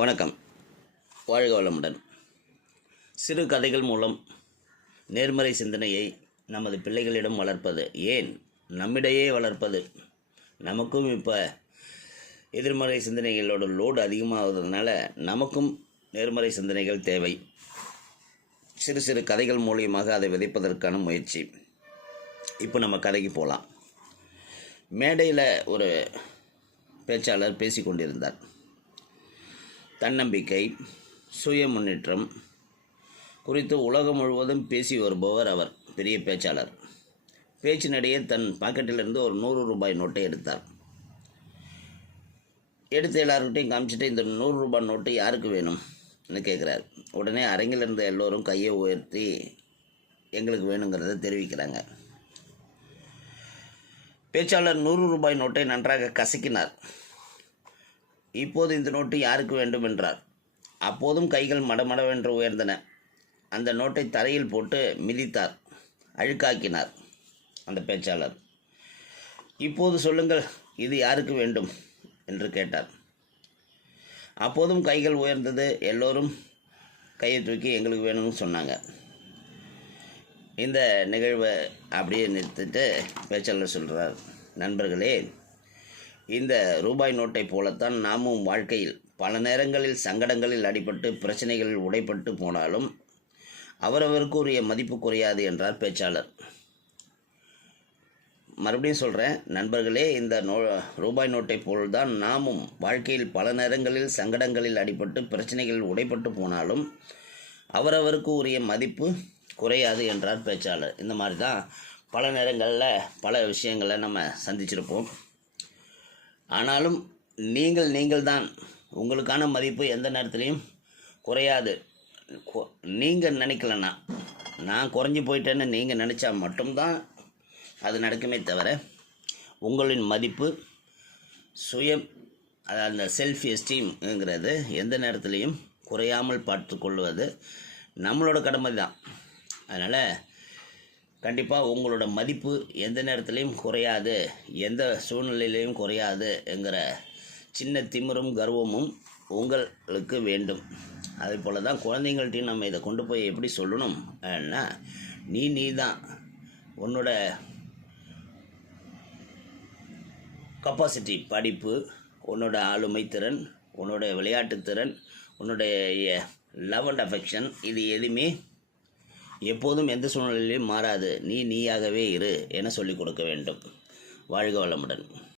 வணக்கம். வாழ்க வளமுடன். சிறு கதைகள் மூலம் நேர்மறை சிந்தனையை நமது பிள்ளைகளிடம் வளர்ப்பது ஏன் நம்மிடையே வளர்ப்பது? நமக்கும் இப்போ எதிர்மறை சிந்தனைகளோட லோடு அதிகமாகிறதுனால நமக்கும் நேர்மறை சிந்தனைகள் தேவை. சிறு சிறு கதைகள் மூலியமாக அதை விதைப்பதற்கான முயற்சி. இப்போ நம்ம கதைக்கு போகலாம் மேடையில் ஒரு பேச்சாளர் பேசி கொண்டிருந்தார் தன்னம்பிக்கை சுய முன்னேற்றம் குறித்து உலகம் முழுவதும் பேசி வருபவர் அவர் பெரிய பேச்சாளர். பேச்சினிடையே தன் பாக்கெட்டிலிருந்து ஒரு நூறு ரூபாய் நோட்டை எடுத்தார். எடுத்து எல்லாருக்கிட்டையும் காமிச்சிட்டு இந்த நூறு ரூபாய் நோட்டு யாருக்கு வேணும்னு கேட்குறாரு. உடனே அரங்கில் இருந்த எல்லோரும் கையை உயர்த்தி எங்களுக்கு வேணுங்கிறத தெரிவிக்கிறாங்க. பேச்சாளர் நூறு ரூபாய் நோட்டை நன்றாக கசக்கினார். இப்போது இந்த நோட்டு யாருக்கு வேண்டும் என்றார்? அப்போதும் கைகள் மடமடவென்று உயர்ந்தன. அந்த நோட்டை தரையில் போட்டு மிதித்தார். அழுக்காக்கினார் அந்த பேச்சாளர். இப்போது சொல்லுங்கள் இது யாருக்கு வேண்டும்? என்று கேட்டார். அப்போதும் கைகள் உயர்ந்தது. எல்லோரும் கையை தூக்கி எங்களுக்கு வேணும்னு சொன்னாங்க. இந்த நிகழ்வை அப்படியே நிறுத்திட்டு பேச்சாளர் சொல்கிறார் நண்பர்களே இந்த ரூபாய் நோட்டை போலத்தான் நாமும் வாழ்க்கையில் பல நேரங்களில் சங்கடங்களில் அடிபட்டு பிரச்சனைகளில் உடைப்பட்டு போனாலும் அவரவருக்கு உரிய மதிப்பு குறையாது என்றார் பேச்சாளர். மறுபடியும் சொல்கிறேன் நண்பர்களே இந்த நோ ரூபாய் நோட்டை போல்தான் நாமும் வாழ்க்கையில் பல நேரங்களில் சங்கடங்களில் அடிபட்டு பிரச்சனைகளில் உடைப்பட்டு போனாலும் அவரவருக்கு உரிய மதிப்பு குறையாது என்றார் பேச்சாளர். இந்த மாதிரி தான் பல நேரங்களில் பல விஷயங்களை நம்ம சந்திச்சிருப்போம். ஆனாலும் நீங்கள் நீங்கள் தான் உங்களுக்கான மதிப்பு எந்த நேரத்துலையும் குறையாது. நீங்கள் நினைக்கலன்னா நான் குறைஞ்சி போயிட்டேன்னு நீங்கள் நினச்சா மட்டும்தான் அது நடக்குமே தவிர உங்களின் மதிப்பு சுயம் அதாவது அந்த செல்ஃப் எஸ்டீம்ங்கிறது எந்த நேரத்துலையும் குறையாமல் பார்த்து கொள்வது நம்மளோட கடமை தான் அதனால் கண்டிப்பாக உங்களோட மதிப்பு எந்த நேரத்துலையும் குறையாது எந்த சூழ்நிலையிலையும் குறையாதுங்கிற சின்ன திமிரும் கர்வமும் உங்களுக்கு வேண்டும். அதே போல் தான் குழந்தைங்கள்ட்டையும் நம்ம இதை கொண்டு போய் எப்படி சொல்லணும் அப்படின்னா நீ நீ தான் உன்னோட கப்பாசிட்டி படிப்பு உன்னோட ஆளுமை திறன் உன்னோட விளையாட்டுத்திறன் உன்னுடைய லவ் அண்ட் அஃபெக்ஷன் இது எதுவுமே எப்போதும் எந்த சூழ்நிலையிலும் மாறாது. நீ நீயாகவே இரு என சொல்லிக் கொடுக்க வேண்டும். வாழ்க வளமுடன்.